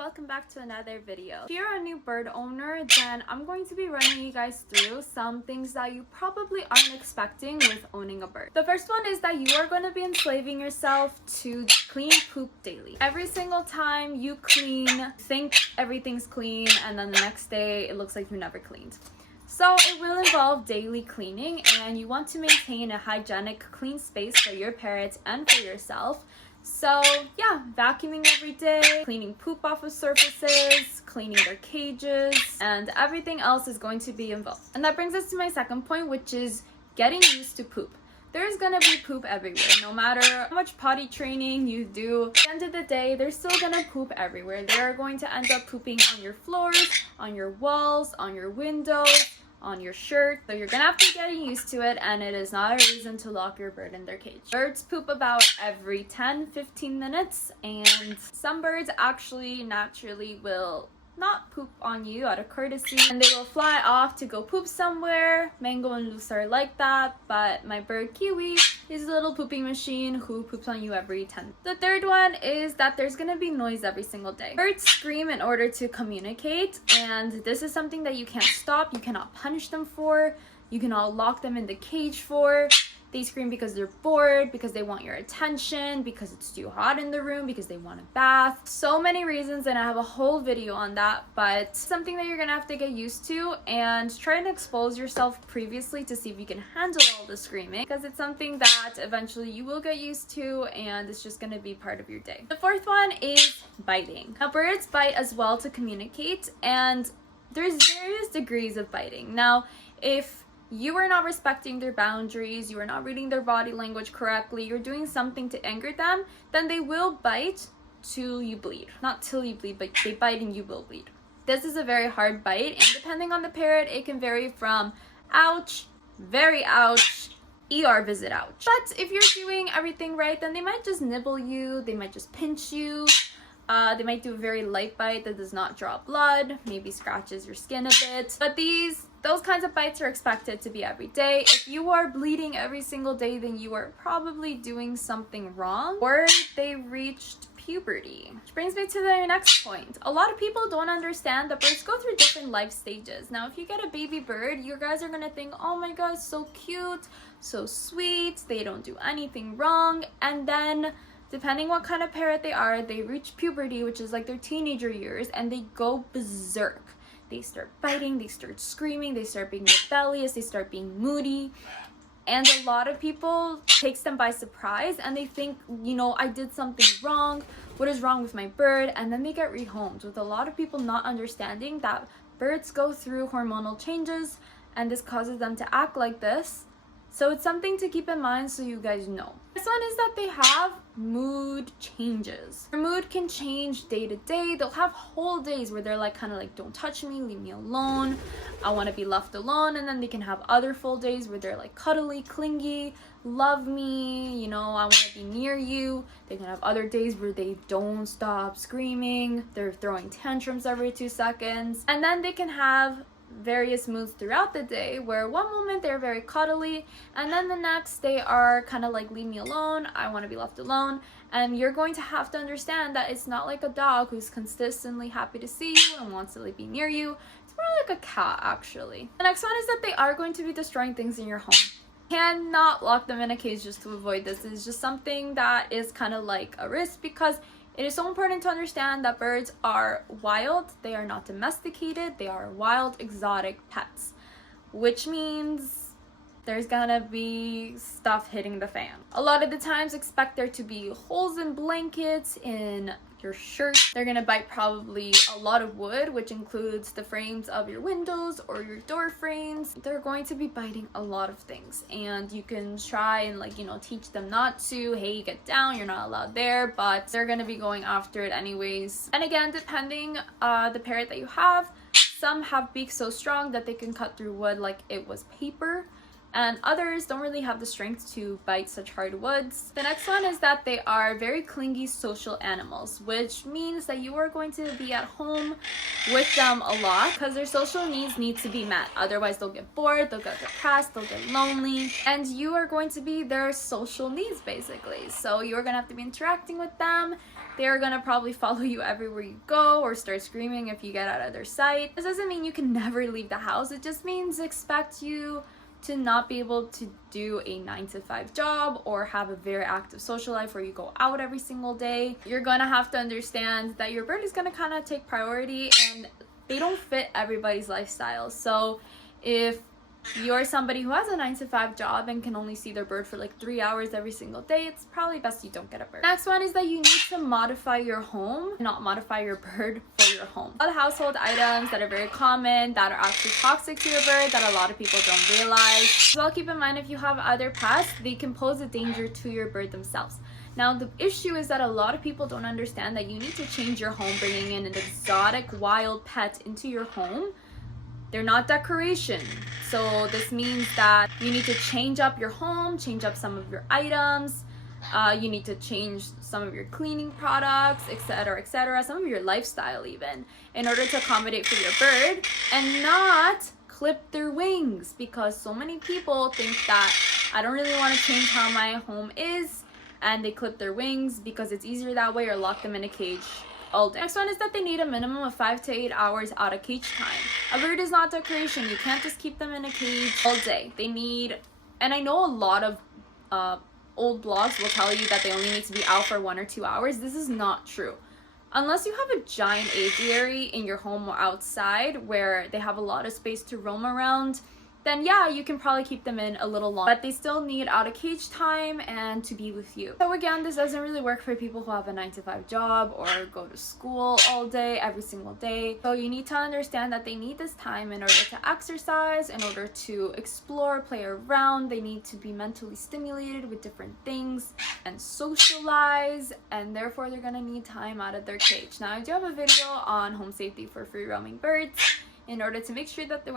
welcome back to another video. If you're a new bird owner, then I'm going to be running you guys through some things that you probably aren't expecting with owning a bird. The first one is that you are going to be enslaving yourself to clean poop daily. Every single time you clean, think everything's clean, and then the next day it looks like you never cleaned. So it will involve daily cleaning, and you want to maintain a hygienic, clean space for your parrots and for yourself. So yeah, vacuuming every day, cleaning poop off of surfaces, cleaning their cages, and everything else is going to be involved. And that brings us to my second point, which is getting used to poop. There's gonna be poop everywhere. No matter how much potty training you do, at the end of the day, they're still gonna poop everywhere. They're going to end up pooping on your floors, on your walls, on your windows, on your shirt. So you're gonna have to get used to it, and it is not a reason to lock your bird in their cage. Birds poop about every 10-15 minutes, and some birds actually naturally will not poop on you out of courtesy, and they will fly off to go poop somewhere. Mango and Luce are like that, but my bird Kiwi is a little pooping machine who poops on you every 10. The third one is that there's gonna be noise every single day. Birds scream in order to communicate, and this is something that you can't stop. You cannot punish them for. You cannot lock them in the cage for. They scream because they're bored, because they want your attention, because it's too hot in the room, because they want a bath. So many reasons, and I have a whole video on that, but something that you're gonna have to get used to, and try and expose yourself previously to see if you can handle all the screaming, because it's something that eventually you will get used to, and it's just gonna be part of your day. The fourth one is biting. Now, birds bite as well to communicate, and there's various degrees of biting. Now, if you are not respecting their boundaries, you are not reading their body language correctly, you're doing something to anger them, then they will bite till you bleed. Not till you bleed, but they bite and you will bleed. This is a very hard bite, and depending on the parrot, it can vary from ouch, very ouch, ER visit ouch. But if you're doing everything right, then they might just nibble you, they might just pinch you, they might do a very light bite that does not draw blood, maybe scratches your skin a bit. But those kinds of bites are expected to be every day. If you are bleeding every single day, then you are probably doing something wrong, or they reached puberty. Which brings me to the next point. A lot of people don't understand that birds go through different life stages. Now, if you get a baby bird, you guys are gonna think, oh my god, so cute, so sweet, they don't do anything wrong. And then, depending what kind of parrot they are, they reach puberty, which is like their teenager years, and they go berserk. They start biting, they start screaming, they start being rebellious, they start being moody. And a lot of people takes them by surprise, and they think, you know, I did something wrong. What is wrong with my bird? And then they get rehomed, with a lot of people not understanding that birds go through hormonal changes, and this causes them to act like this. So it's something to keep in mind, so you guys know. This one is that they have mood changes. Their mood can change day to day. They'll have whole days where they're like kind of like, don't touch me, leave me alone, I want to be left alone. And then they can have other full days where they're like cuddly, clingy, love me, you know, I want to be near you. They can have other days where they don't stop screaming, they're throwing tantrums every 2 seconds. And then they can have various moods throughout the day, where one moment they're very cuddly, and then the next they are kind of like, leave me alone, I want to be left alone. And you're going to have to understand that it's not like a dog who's consistently happy to see you and wants to be near you. It's more like a cat, actually. The next one is that they are going to be destroying things in your home. You cannot lock them in a cage just to avoid this. It's just something that is kind of like a risk, because it is so important to understand that birds are wild, they are not domesticated, they are wild, exotic pets, which means there's gonna be stuff hitting the fan. A lot of the times, expect there to be holes in blankets, in your shirt. They're gonna bite probably a lot of wood, which includes the frames of your windows or your door frames. They're going to be biting a lot of things, and you can try and, like, you know, teach them not to. Hey, get down, you're not allowed there, but they're gonna be going after it anyways. And again, depending the parrot that you have, some have beaks so strong that they can cut through wood like it was paper. and others don't really have the strength to bite such hard woods. The next one is that they are very clingy social animals, which means that you are going to be at home with them a lot because their social needs need to be met. Otherwise, they'll get bored, they'll get depressed, they'll get lonely, and you are going to be their social needs basically. So you're gonna have to be interacting with them. They're gonna probably follow you everywhere you go or start screaming if you get out of their sight. This doesn't mean you can never leave the house. It just means expect you to not be able to do a 9-to-5 job or have a very active social life where you go out every single day. You're gonna have to understand that your bird is gonna kind of take priority, and they don't fit everybody's lifestyle. So if you're somebody who has a 9-to-5 job and can only see their bird for like 3 hours every single day, it's probably best you don't get a bird. Next one is that you need to modify your home, not modify your bird for your home. A lot of household items that are very common that are actually toxic to your bird that a lot of people don't realize. So keep in mind, if you have other pets, they can pose a danger to your bird themselves. Now the issue is that a lot of people don't understand that you need to change your home, bringing in an exotic wild pet into your home. They're not decoration. So this means that you need to change up your home, change up some of your items. You need to change some of your cleaning products, etc., some of your lifestyle even, in order to accommodate for your bird and not clip their wings, because so many people think that I don't really want to change how my home is, and they clip their wings because it's easier that way, or lock them in a cage all day. Next one is that they need a minimum of 5 to 8 hours out of cage time. A bird is not decoration. You can't just keep them in a cage all day. They need, and I know a lot of old blogs will tell you that they only need to be out for 1 or 2 hours. This is not true. Unless you have a giant aviary in your home or outside where they have a lot of space to roam around, then yeah, you can probably keep them in a little longer, but they still need out of cage time and to be with you. So again, this doesn't really work for people who have a 9-to-5 job or go to school all day, every single day. So you need to understand that they need this time in order to exercise, in order to explore, play around. They need to be mentally stimulated with different things and socialize, and therefore they're gonna need time out of their cage. Now I do have a video on home safety for free roaming birds in order to make sure that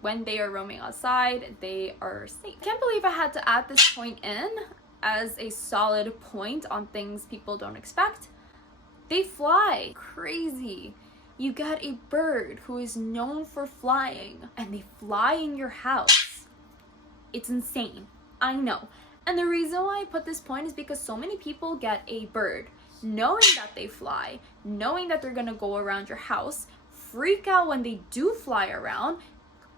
when they are roaming outside, they are safe. I can't believe I had to add this point in as a solid point on things people don't expect. They fly. Crazy. You get a bird who is known for flying and they fly in your house. It's insane. I know. And the reason why I put this point is because so many people get a bird knowing that they fly, knowing that they're gonna go around your house, freak out when they do fly around,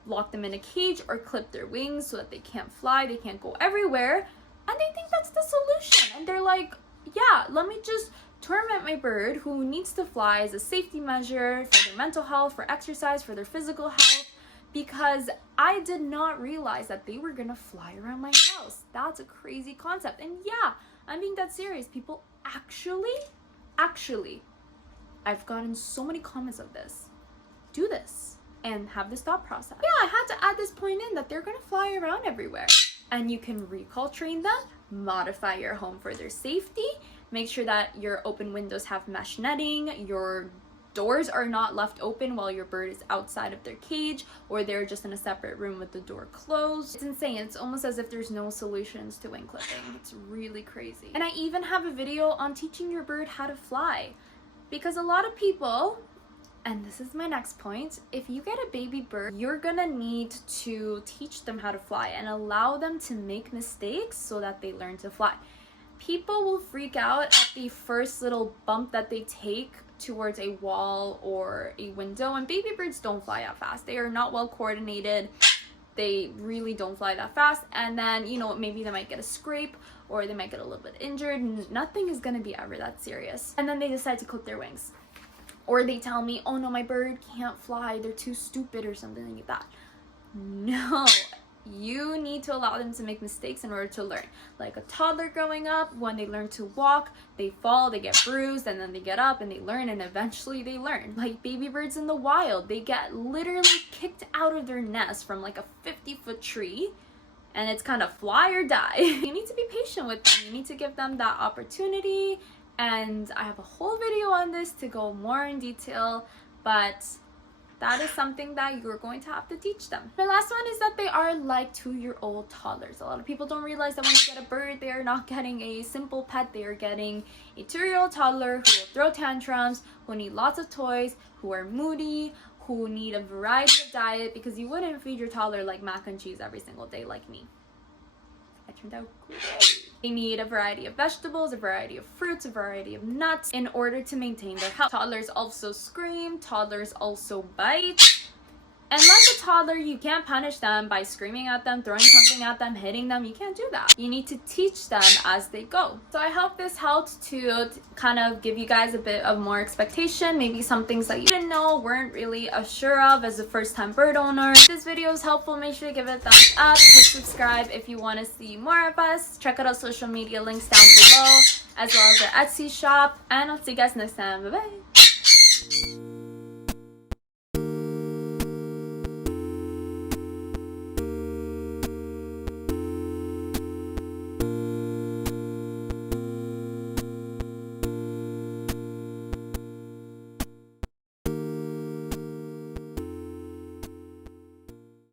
lock them in a cage or clip their wings so that they can't fly, they can't go everywhere, and they think that's the solution. And they're like, yeah, let me just torment my bird who needs to fly as a safety measure for their mental health, for exercise, for their physical health, because I did not realize that they were gonna fly around my house. That's a crazy concept. And yeah, I'm being that serious. People actually, I've gotten so many comments of this. Do this and have this thought process. Yeah, I had to add this point in that they're gonna fly around everywhere. And you can recall train them, modify your home for their safety, make sure that your open windows have mesh netting, your doors are not left open while your bird is outside of their cage, or they're just in a separate room with the door closed. It's insane. It's almost as if there's no solutions to wing clipping. It's really crazy. And I even have a video on teaching your bird how to fly, because a lot of people, and this is my next point, if you get a baby bird, you're gonna need to teach them how to fly and allow them to make mistakes so that they learn to fly. People will freak out at the first little bump that they take towards a wall or a window, and baby birds don't fly that fast. They are not well coordinated. They really don't fly that fast, and then, you know, maybe they might get a scrape or they might get a little bit injured. Nothing is gonna be ever that serious. And then they decide to clip their wings. Or they tell me, oh no, my bird can't fly, they're too stupid or something like that. No, you need to allow them to make mistakes in order to learn. Like a toddler growing up, when they learn to walk, they fall, they get bruised, and then they get up and they learn, and eventually they learn. Like baby birds in the wild, they get literally kicked out of their nest from like a 50-foot tree, and it's kind of fly or die. You need to be patient with them. You need to give them that opportunity. And I have a whole video on this to go more in detail, but That is something that you're going to have to teach them. The last one is that they are like 2-year-old toddlers. A lot of people don't realize that when you get a bird, they are not getting a simple pet. They are getting a 2-year-old toddler who will throw tantrums, who need lots of toys, who are moody, who need a variety of diet, because you wouldn't feed your toddler like mac and cheese every single day like me. I turned out great. They need a variety of vegetables, a variety of fruits, a variety of nuts in order to maintain their health. Toddlers also scream, toddlers also bite. And like a toddler, you can't punish them by screaming at them, throwing something at them, hitting them. You can't do that. You need to teach them as they go. So I hope this helped to kind of give you guys a bit of more expectation, maybe some things that you didn't know, weren't really sure of as a first-time bird owner. If this video is helpful, make sure to give it a thumbs up, hit subscribe if you want to see more of us. Check out our social media links down below, as well as our Etsy shop, and I'll see you guys next time. Bye-bye.